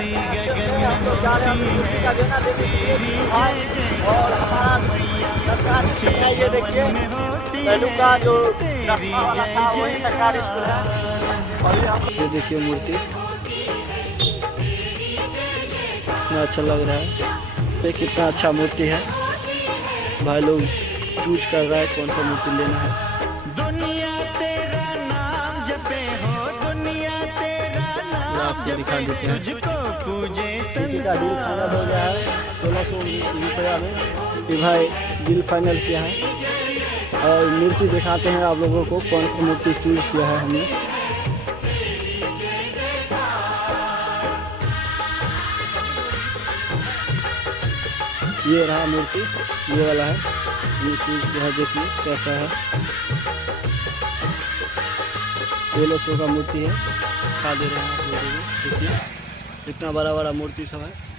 हम लोग जा रहे हैं अपनी मूर्ति का देना देखिए। और हमारा सरकारी है, ये देखिए पहलू का जो चश्मा वाला था वही सरकारी स्कूल है। और ये देखिए मूर्ति कितना अच्छा लग रहा है। देखिए कितना अच्छा मूर्ति है। भाई लोग चूज कर रहा है कौन सा मूर्ति लेना है। दुनिया तेरा नाम जपे हो, दुनिया तेरा नाम दिखा देते हैं तुझको पूजे किसी का डील फाइनल हो गया है 1600 में। कि भाई डील फाइनल किया है और मूर्ति दिखाते हैं आप लोगों को कौन सी मूर्ति चूज किया है हमने। ये रहा मूर्ति, ये वाला है, ये चीज जो है देखिए कैसा है। 1600 का मूर्ति है, दिखा दे रहे हैं आप लोगों को। देखिए कितना बड़ा बड़ा मूर्ति सब है।